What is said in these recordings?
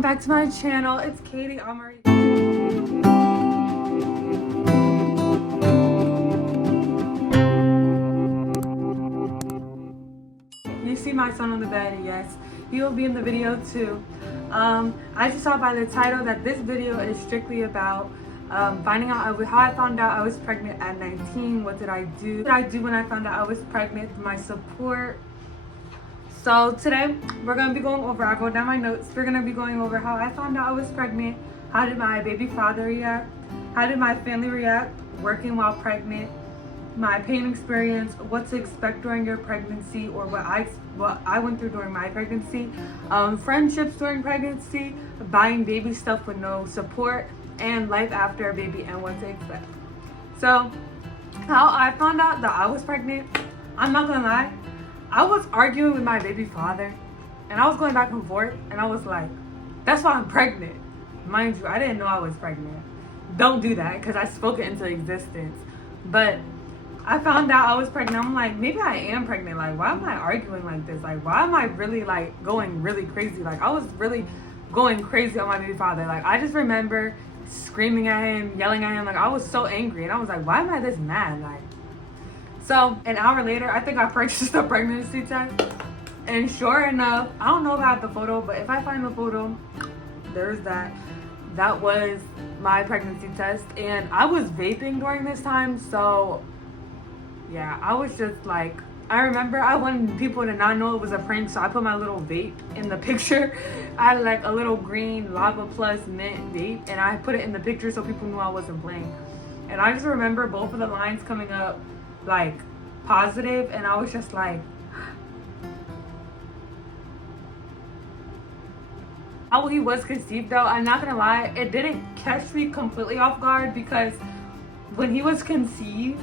Back to my channel. It's Katie. I'm already. You see my son on the bed, yes, he will be in the video too. As you saw by the title, that this video is strictly about finding out how I found out I was pregnant at 19. What did I do? What did I do when I found out I was pregnant? My support. So today we're gonna be going over. I wrote down my notes. We're gonna be going over how I found out I was pregnant. How did my baby father react? How did my family react working while pregnant? My pain experience, what to expect during your pregnancy, or what I went through during my pregnancy, friendships during pregnancy, buying baby stuff with no support, and life after a baby and what to expect. So, how I found out that I was pregnant, I'm not gonna lie, I was arguing with my baby father, and I was going back and forth, and I was like, that's why I'm pregnant. Mind you, I didn't know I was pregnant. Don't do that, because I spoke it into existence. But I found out I was pregnant. I'm like, maybe I am pregnant. Like, why am I arguing like this? Like, why am I really like going really crazy? Like, I was really going crazy on my baby father. Like, I just remember screaming at him, yelling at him. Like, I was so angry, and I was like, why am I this mad? Like, so an hour later, I think I purchased a pregnancy test, and sure enough, I don't know if I have the photo, but if I find the photo, there's that. That was my pregnancy test, and I was vaping during this time, so yeah, I was just like, I remember I wanted people to not know it was a prank, so I put my little vape in the picture. I had like a little green Lava Plus mint vape, and I put it in the picture so people knew I wasn't playing. And I just remember both of the lines coming up like positive, and I was just like, how he was conceived though, I'm not gonna lie, it didn't catch me completely off guard, because when he was conceived,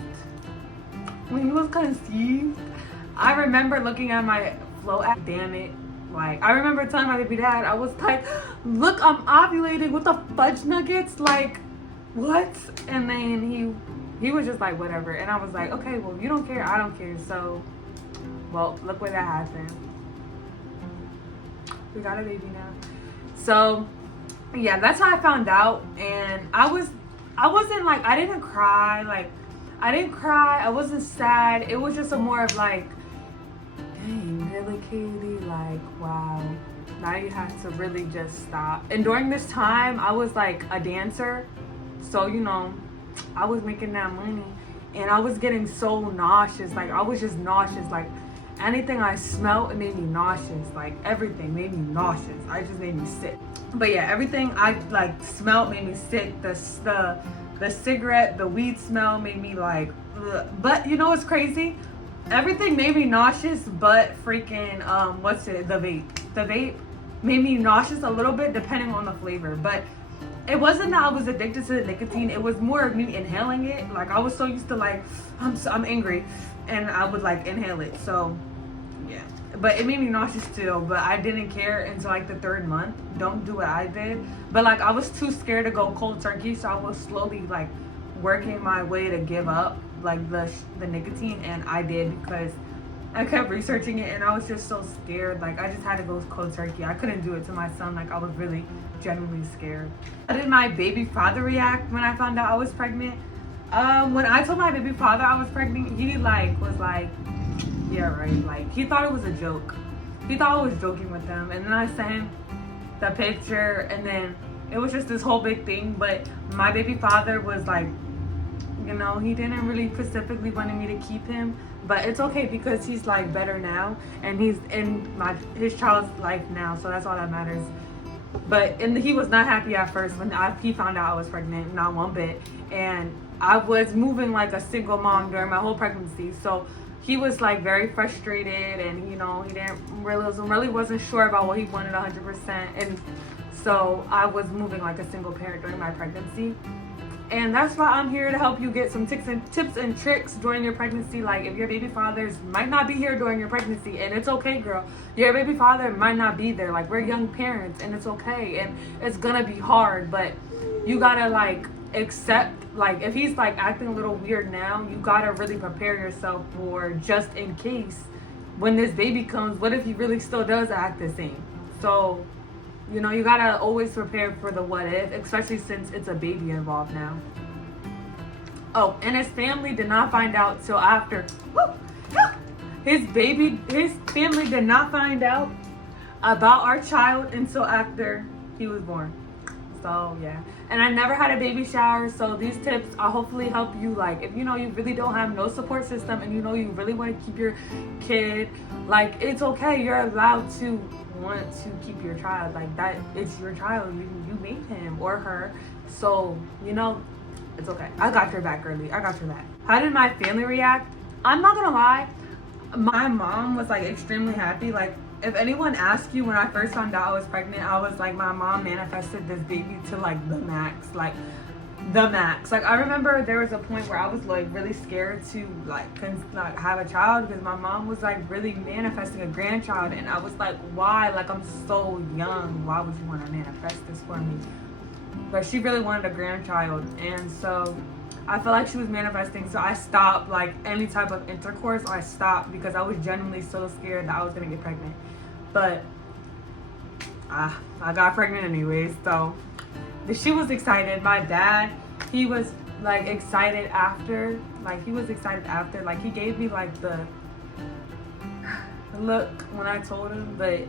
I remember looking at my flow app, damn it. Like, I remember telling my baby dad, I was like, look, I'm ovulating with the fudge nuggets, like, what? And then he was just like, whatever. And I was like, okay, well, you don't care, I don't care. So, well, look what that happened. We got a baby now. So, yeah, that's how I found out. And I wasn't like, I didn't cry, I wasn't sad. It was just a more of like, dang, really, Katie? Like, wow. Now you have to really just stop. And during this time, I was like a dancer. So, you know, I was making that money. And I was getting so nauseous. Like, I was just nauseous. Like, anything I smelled, it made me nauseous. Like, everything made me nauseous. I just made me sick. But yeah, everything I like smelled made me sick. The cigarette, the weed smell made me like, ugh. But you know what's crazy? Everything made me nauseous, but freaking, the vape. The vape made me nauseous a little bit depending on the flavor. But it wasn't that I was addicted to the nicotine. It was more of me inhaling it. Like, I was so used to like, I'm angry, and I would like inhale it. So yeah, but it made me nauseous too, but I didn't care until like the third month. Don't do what I did. But like, I was too scared to go cold turkey, so I was slowly like working my way to give up like the nicotine, and I did, because I kept researching it, and I was just so scared. Like, I just had to go cold turkey. I couldn't do it to my son. Like, I was really genuinely scared. How did my baby father react when I found out I was pregnant? When I told my baby father I was pregnant, he like was like, yeah, right. Like, he thought it was a joke. He thought I was joking with him. And then I sent him the picture, and then it was just this whole big thing. But my baby father was like, you know, he didn't really specifically wanted me to keep him. But it's okay, because he's like better now, and he's in his child's life now. So that's all that matters. But he was not happy at first when he found out I was pregnant, not one bit. And I was moving like a single mom during my whole pregnancy. So he was like very frustrated, and you know, he really wasn't sure about what he wanted 100%. And so I was moving like a single parent during my pregnancy. And that's why I'm here to help you get some tips and tricks during your pregnancy. Like, if your baby fathers might not be here during your pregnancy, and it's okay, girl. Your baby father might not be there. Like, we're young parents, and it's okay, and it's gonna be hard, but you gotta like accept, like, if he's like acting a little weird now, you gotta really prepare yourself for just in case when this baby comes, what if he really still does act the same? So You know, you gotta always prepare for the what if, especially since it's a baby involved now. Oh, and his family did not find out till after. His family did not find out about our child until after he was born. So yeah, and I never had a baby shower, so these tips will hopefully help you. Like, if you know you really don't have no support system and you know you really want to keep your kid, like, it's okay. You're allowed to want to keep your child. Like, that, it's your child. You made him or her, so you know it's okay. I got your back, girlie. I got your back. How did my family react? I'm not gonna lie, my mom was like extremely happy. Like, if anyone asks you, when I first found out I was pregnant, I was like, my mom manifested this baby to like the max, like the max. Like, I remember there was a point where I was like really scared to like have a child, because my mom was like really manifesting a grandchild, and I was like, why? Like, I'm so young. Why would you want to manifest this for me? But she really wanted a grandchild, and so I felt like she was manifesting, so I stopped like any type of intercourse. I stopped because I was genuinely so scared that I was gonna get pregnant. But I got pregnant anyways, so she was excited. My dad, he was like excited after. Like, he gave me like the look when I told him, but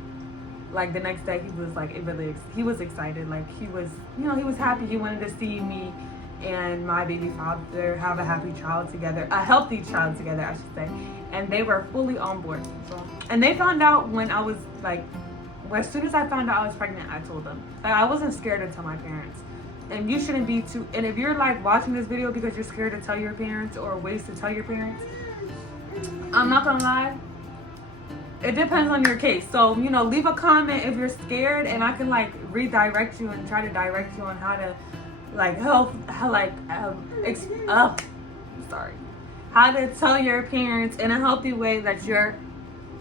like the next day he was like, he was excited. Like, he was, you know, he was happy. He wanted to see me and my baby father have a happy child together, a healthy child together, I should say. And they were fully on board. So, and they found out when I was like, as soon as I found out I was pregnant, I told them. Like, I wasn't scared to tell my parents. And you shouldn't be too. And if you're like watching this video because you're scared to tell your parents or ways to tell your parents, I'm not gonna lie, it depends on your case. So, you know, leave a comment if you're scared, and I can like redirect you and try to direct you on how to like how to tell your parents in a healthy way that you're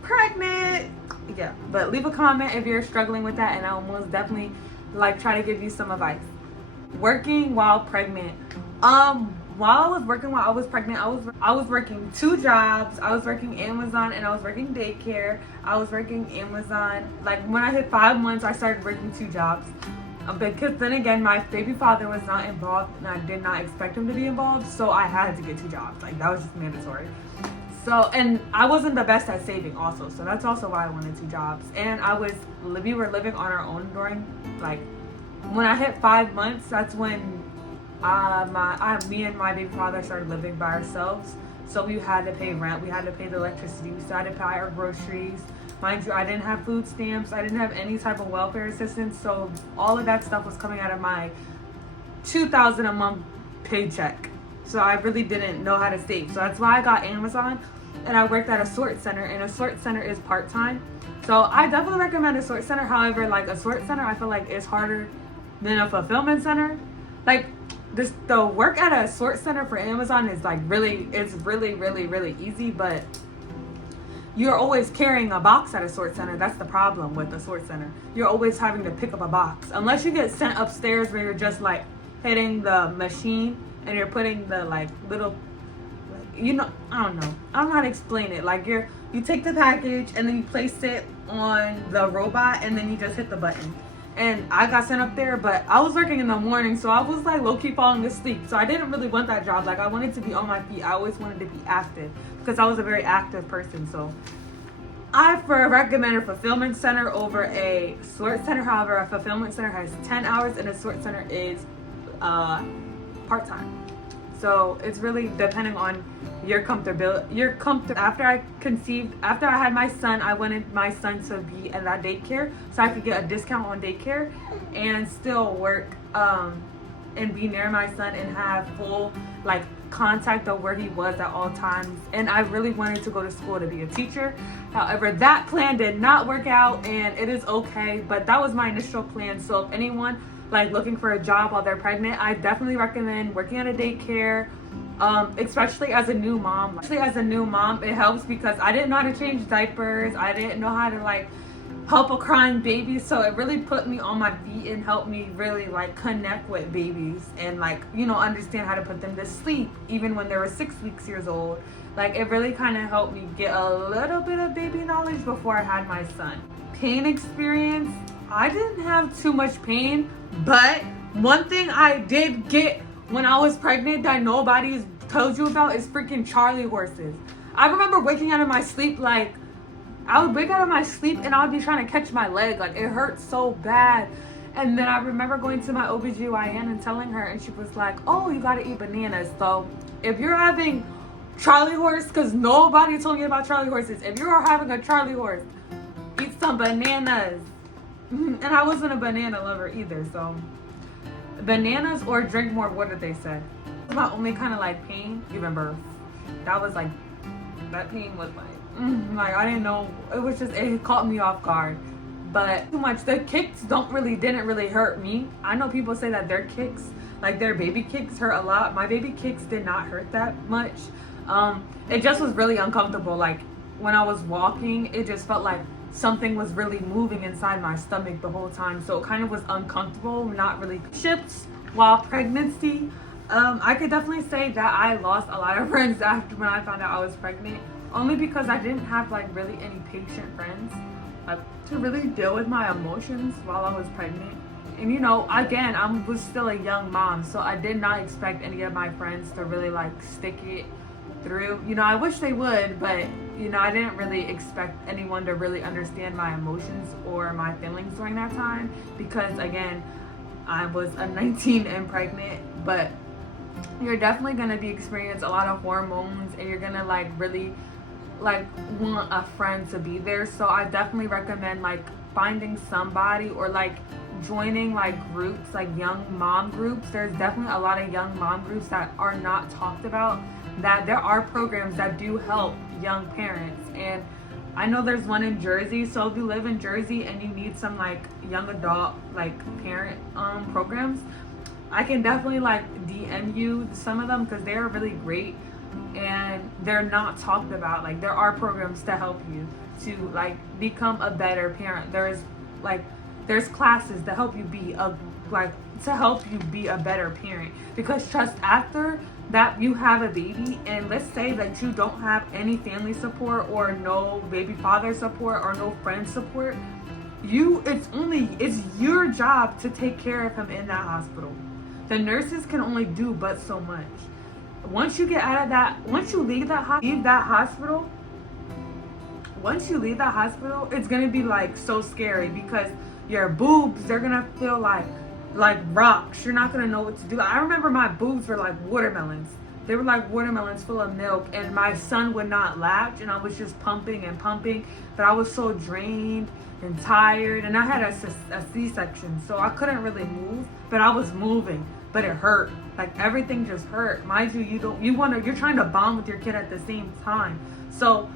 pregnant. Yeah, but leave a comment if you're struggling with that, and I'll most definitely like try to give you some advice. Working while pregnant. While I was pregnant, I was working 2 jobs. I was working Amazon and I was working daycare. I was working Amazon. Like, when I hit 5 months, I started working 2 jobs. Because then again, my baby father was not involved, and I did not expect him to be involved, so I had to get 2 jobs. Like, that was just mandatory. So, and I wasn't the best at saving also, so that's also why I wanted 2 jobs. And we were living on our own during, like, when I hit 5 months, that's when me and my baby father started living by ourselves. So we had to pay rent, we had to pay the electricity, we had to pay our groceries. Mind you, I didn't have food stamps, I didn't have any type of welfare assistance, so all of that stuff was coming out of my $2,000 a month paycheck. So I really didn't know how to save. So that's why I got Amazon, and I worked at a sort center, and a sort center is part-time. So I definitely recommend a sort center. However, like, a sort center, I feel like is harder than a fulfillment center. Like, the work at a sort center for Amazon is like really easy, but you're always carrying a box at a sort center. That's the problem with the sort center. You're always having to pick up a box. Unless you get sent upstairs where you're just like hitting the machine and you're putting the like little, you know, I don't know how to explain it. Like, you take the package and then you place it on the robot and then you just hit the button. And I got sent up there, but I was working in the morning, so I was like low-key falling asleep. So I didn't really want that job. Like, I wanted to be on my feet. I always wanted to be active because I was a very active person. So I recommend a fulfillment center over a sort center. However, a fulfillment center has 10 hours and a sort center is part-time. So it's really depending on your comfortability. After I had my son, I wanted my son to be at that daycare so I could get a discount on daycare and still work and be near my son and have full like contact of where he was at all times. And I really wanted to go to school to be a teacher. However, that plan did not work out, and it is okay, but that was my initial plan. So if anyone like looking for a job while they're pregnant, I definitely recommend working at a daycare, especially as a new mom. It helps because I didn't know how to change diapers. I didn't know how to like help a crying baby, so it really put me on my feet and helped me really like connect with babies and like, you know, understand how to put them to sleep even when they were 6 years old. Like, it really kind of helped me get a little bit of baby knowledge before I had my son. Pain experience, I didn't have too much pain, but one thing I did get when I was pregnant that nobody's told you about is freaking Charlie horses. I remember waking out of my sleep, like, I would wake out of my sleep and I would be trying to catch my leg. Like, it hurt so bad. And then I remember going to my OBGYN and telling her, and she was like, oh, you gotta eat bananas. So if you're having Charlie horse, because nobody told me about Charlie horses, if you are having a Charlie horse, eat some bananas. And I wasn't a banana lover either, so bananas or drink more water, they said. My only kind of like pain, giving birth. That was like, that pain was like I didn't know. It was just, it caught me off guard. But too much. The kicks didn't really hurt me. I know people say that their kicks, like their baby kicks, hurt a lot. My baby kicks did not hurt that much. It just was really uncomfortable. Like when I was walking, it just felt like something was really moving inside my stomach the whole time. So it kind of was uncomfortable, not really. Ships while pregnancy. I could definitely say that I lost a lot of friends after when I found out I was pregnant. Only because I didn't have like really any patient friends to really deal with my emotions while I was pregnant. And you know, again, I was still a young mom, so I did not expect any of my friends to really like stick it through. You know, I wish they would, but you know, I didn't really expect anyone to really understand my emotions or my feelings during that time, because again, I was a 19 and pregnant. But you're definitely gonna be experience a lot of hormones, and you're gonna like really like want a friend to be there. So I definitely recommend like finding somebody or like joining like groups, like young mom groups. There's definitely a lot of young mom groups that are not talked about, that there are programs that do help young parents. And I know there's one in Jersey, so if you live in Jersey and you need some like young adult like parent programs, I can definitely like DM you some of them, because they're really great and they're not talked about. Like there are programs to help you to like become a better parent. There's classes to help you be a better parent, because just after that you have a baby, and let's say that you don't have any family support or no baby father support or no friend support, it's your job to take care of him in that hospital. The nurses can only do but so much. Once you leave that hospital, it's gonna be like so scary, because your boobs, they're gonna feel like rocks. You're not gonna know what to do. I remember my boobs were like watermelons. They were like watermelons full of milk, and my son would not latch, and I was just pumping and pumping, but I was so drained and tired, and I had a C-section, so I couldn't really move, but I was moving, but it hurt. Like everything just hurt. Mind you, you're trying to bond with your kid at the same time. So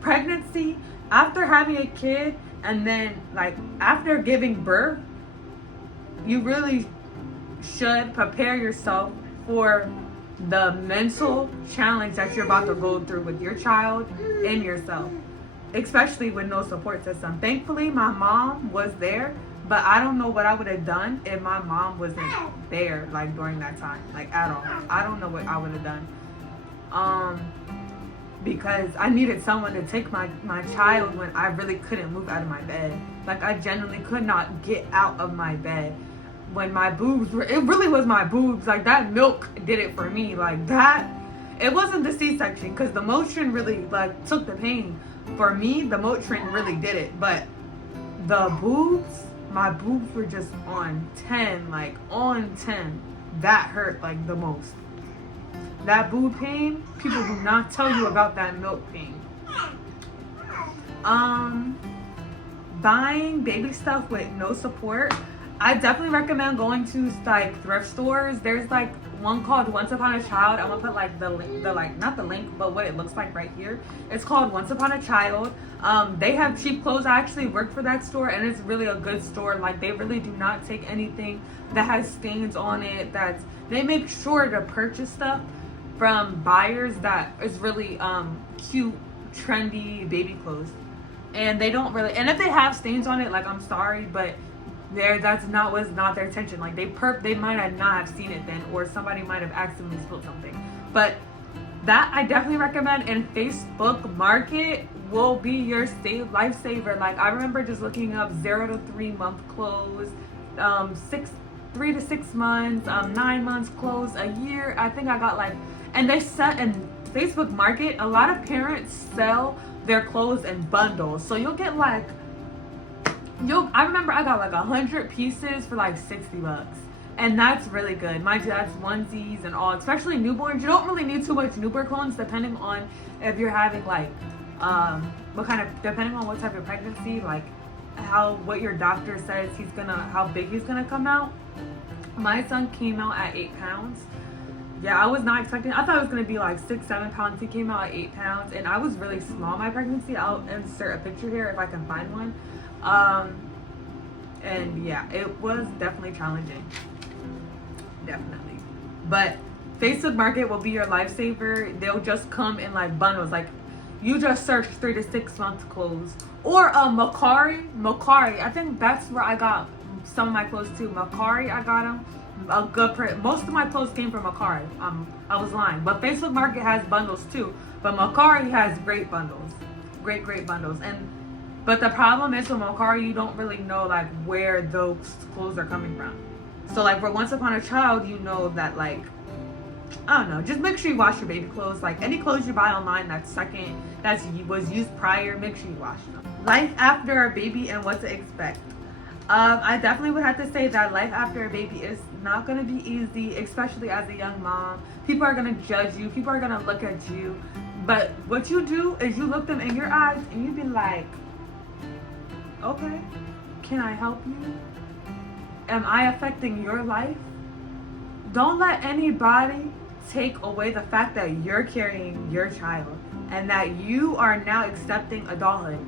pregnancy, after having a kid, and then like after giving birth, you really should prepare yourself for the mental challenge that you're about to go through with your child and yourself, especially with no support system. Thankfully, my mom was there, but I don't know what I would have done if my mom wasn't there, like during that time, like at all. I don't know what I would have done. Because I needed someone to take my child when I really couldn't move out of my bed. Like I genuinely could not get out of my bed. When my boobs it really was my boobs. Like that milk did it for me. Like that, it wasn't the C-section, because the Motrin really like took the pain. For me, the Motrin really did it. But the boobs, my boobs were just on 10, like on 10. That hurt like the most. That boob pain, people do not tell you about that milk pain. Buying baby stuff with no support, I definitely recommend going to like thrift stores. There's like one called Once Upon a Child. I'm gonna put like not the link, but what it looks like right here. It's called Once Upon a Child. They have cheap clothes. I actually work for that store, and it's really a good store. Like they really do not take anything that has stains on it. They make sure to purchase stuff from buyers that is really cute, trendy baby clothes. And they don't really, and if they have stains on it, like I'm sorry, but was not their intention. Like they might have not have seen it then, or somebody might have accidentally spilled something. But that I definitely recommend. And Facebook Market will be your lifesaver. Like, I remember just looking up 0 to 3 month clothes, 3 to 6 months, 9 months clothes, a year. I think I got like, and they set in Facebook Market, a lot of parents sell their clothes in bundles. So you'll get like, I remember I got like 100 pieces for like $60. And that's really good. My dad's onesies and all, especially newborns. You don't really need too much newborn clothes, depending on if you're having like, depending on what type of pregnancy, like what your doctor says how big he's gonna come out. My son came out at 8 pounds. Yeah, I was not expecting, I thought it was gonna be like 6-7 pounds. He came out at 8 pounds, and I was really small my pregnancy. I'll insert a picture here if I can find one. And yeah, it was definitely challenging. Definitely. But Facebook Market will be your lifesaver. They'll just come in like bundles. Like, you just search 3 to 6 month clothes. Or Macari. I think that's where I got some of my clothes too. Macari, I got them. A good most of my clothes came from Macari. I was lying. But Facebook Market has bundles too. But Macari has great bundles. Great bundles. But the problem is with Macari, you don't really know like where those clothes are coming from. So like for Once Upon a Child, you know that like, I don't know, just make sure you wash your baby clothes. Like any clothes you buy online that was used prior, make sure you wash them. Life after a baby and what to expect. I definitely would have to say that life after a baby is not going to be easy, especially as a young mom. People are going to judge you. People are going to look at you. But what you do is you look them in your eyes and you be like, okay, can I help you? Am I affecting your life? Don't let anybody take away the fact that you're carrying your child and that you are now accepting adulthood.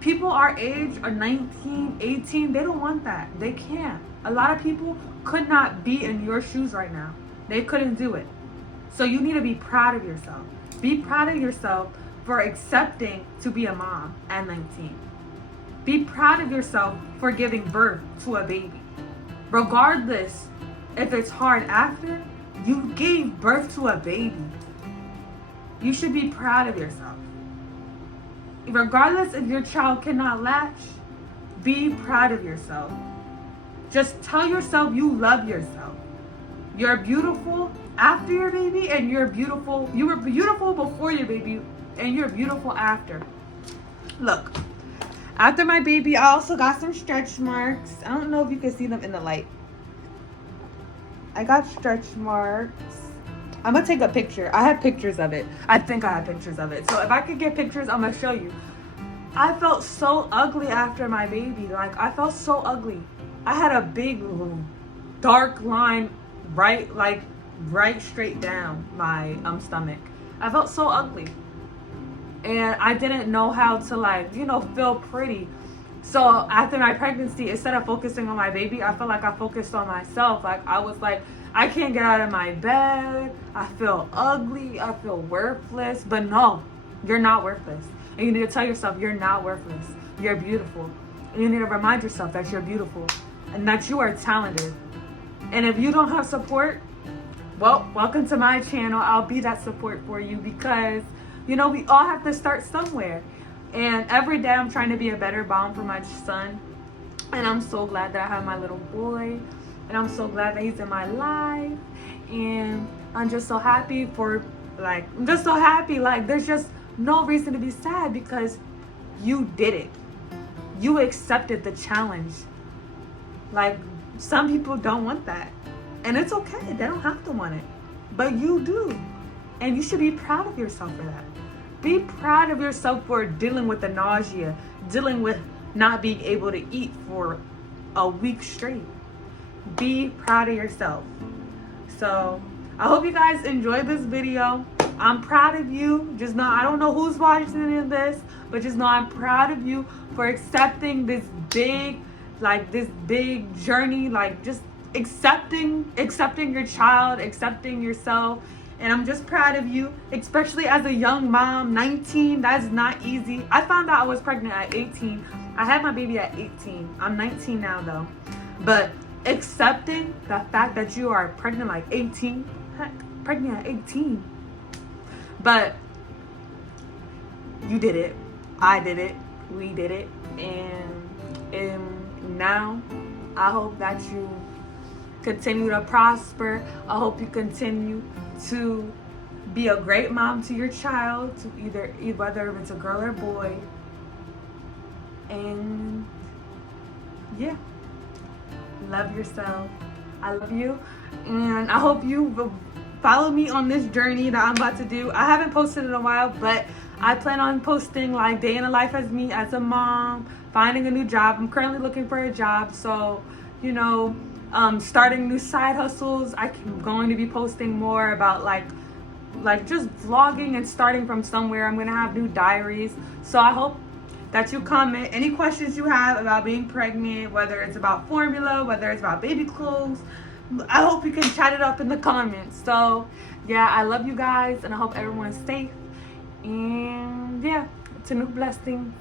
People our age are 19, 18, they don't want that. They can't. A lot of people could not be in your shoes right now. They couldn't do it. So you need to be proud of yourself. Be proud of yourself for accepting to be a mom at 19. Be proud of yourself for giving birth to a baby. Regardless if it's hard after, you gave birth to a baby. You should be proud of yourself. Regardless if your child cannot latch, be proud of yourself. Just tell yourself you love yourself. You're beautiful after your baby, and you were beautiful before your baby, and you're beautiful after. Look, after my baby, I also got some stretch marks. I don't know if you can see them in the light. I got stretch marks. I'm gonna take a picture. I have pictures of it. I think I have pictures of it. So if I could get pictures, I'm gonna show you. I felt so ugly after my baby. Like, I felt so ugly. I had a big dark line right straight down my stomach. I felt so ugly. And I didn't know how to feel pretty. So after my pregnancy, instead of focusing on my baby, I felt like I focused on myself. Like, I was like, I can't get out of my bed. I feel ugly. I feel worthless. But no, you're not worthless. And you need to tell yourself you're not worthless. You're beautiful. And you need to remind yourself that you're beautiful and that you are talented. And if you don't have support, well, welcome to my channel. I'll be that support for you because, we all have to start somewhere. And every day I'm trying to be a better mom for my son. And I'm so glad that I have my little boy. And I'm so glad that he's in my life. And I'm just so happy there's just no reason to be sad because you did it. You accepted the challenge. Like, some people don't want that. And it's okay. They don't have to want it. But you do. And you should be proud of yourself for that. Be proud of yourself for dealing with the nausea, dealing with not being able to eat for a week straight. Be proud of yourself. So I hope you guys enjoyed this video. I'm proud of you. Just know, I don't know who's watching this, but just know I'm proud of you for accepting this big journey, just accepting your child, accepting yourself. And I'm just proud of you, especially as a young mom. 19, that's not easy. I found out I was pregnant at 18. I had my baby at 18. I'm 19 now though. But accepting the fact that you are pregnant like 18, pregnant at 18. But you did it. I did it. We did it. And now I hope that you continue to prosper. I hope you continue to be a great mom to your child, to whether it's a girl or boy. And yeah, love yourself. I love you, and I hope you will follow me on this journey that I'm about to do. I haven't posted in a while, but I plan on posting like day in the life as me as a mom, finding a new job. I'm currently looking for a job, so starting new side hustles. I'm going to be posting more about like just vlogging and starting from somewhere. I'm gonna have new diaries. So I hope that you comment any questions you have about being pregnant, whether it's about formula, whether it's about baby clothes. I hope you can chat it up in the comments. So yeah, I love you guys, and I hope everyone's safe. And yeah, it's a new blessing.